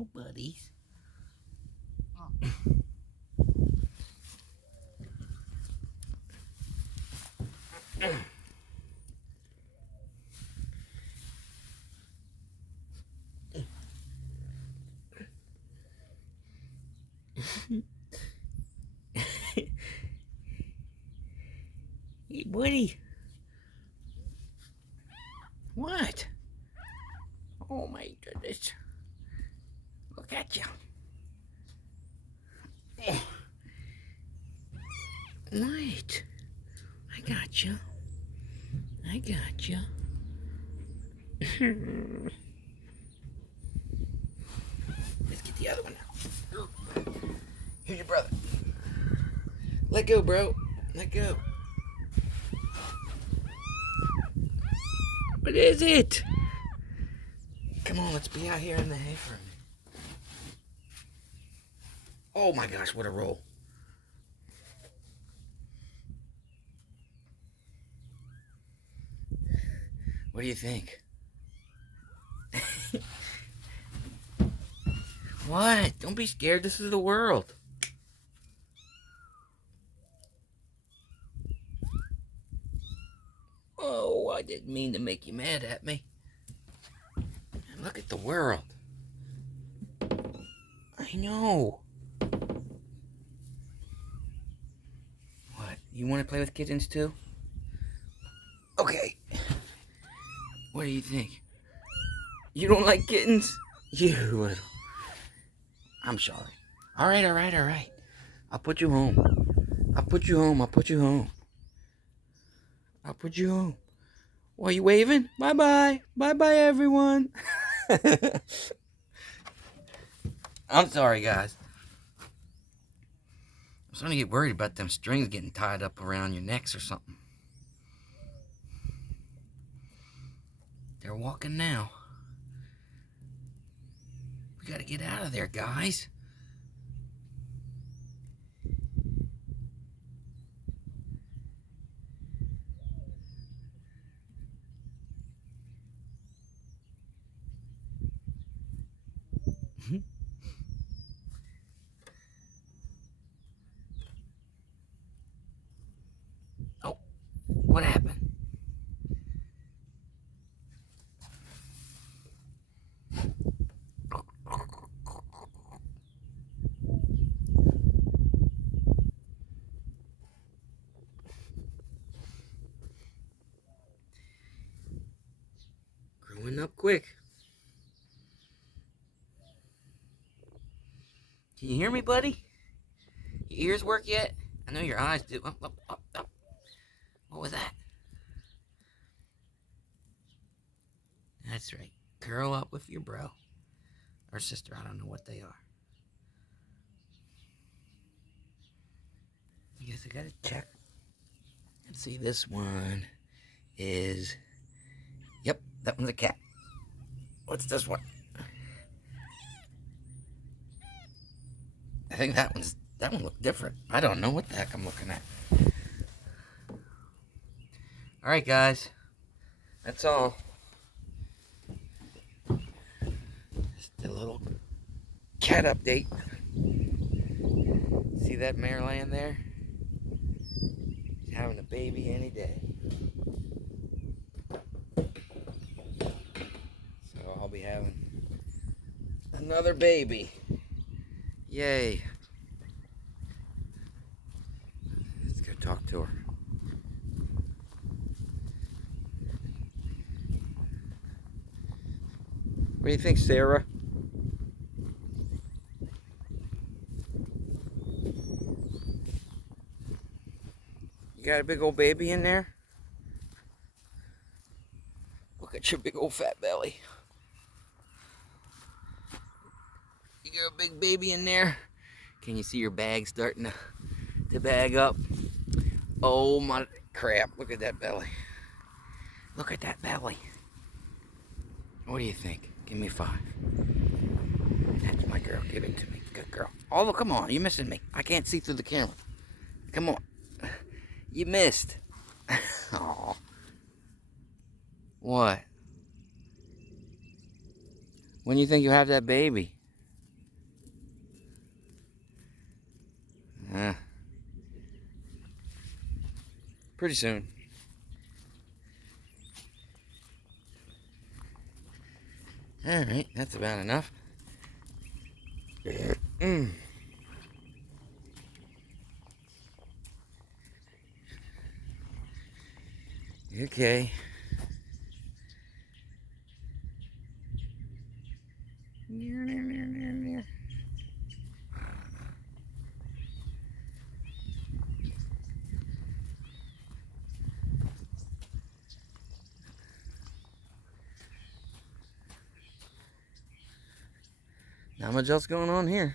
little buddies. Hey, buddy. What? Oh my goodness. Look at you. Right. I got you. I got you. Let's get the other one out. Here's your brother. Let go, bro. Let go. What is it? Come on, let's be out here in the hay for a minute. Oh my gosh, what a roll. What do you think? What? Don't be scared. This is the world. Oh, I didn't mean to make you mad at me. Look at the world. I know. What? You want to play with kittens too? Okay. What do you think? You don't like kittens? You little. I'm sorry. All right. I'll put you home. I'll put you home. Why are you waving? Bye-bye. Bye-bye, everyone. I'm sorry, guys. I'm starting to get worried about them strings getting tied up around your necks or something. They're walking now. We gotta get out of there, guys. Oh, what happened? Growing up quick. Can you hear me, buddy? Your ears work yet? I know your eyes do. Oh. What was that? That's right. Curl up with your bro. Or sister, I don't know what they are. I guess I gotta check. And see, this one is... Yep, that one's a cat. What's this one? I think that one looked different. I don't know what the heck I'm looking at. Alright, guys. That's all. Just a little cat update. See that mare laying there? She's having a baby any day. So I'll be having another baby. Yay. Let's go talk to her. What do you think, Sarah? You got a big old baby in there? Look at your big old fat belly. You got a big baby in there? Can you see your bag starting to bag up? Oh my crap, look at that belly. Look at that belly. What do you think? Give me 5. That's my girl, give it to me. Good girl. Oh, come on, you're missing me. I can't see through the camera. Come on. You missed. Aw. What? When do you think you'll have that baby? pretty soon. Alright, that's about enough. Okay. Not much else going on here.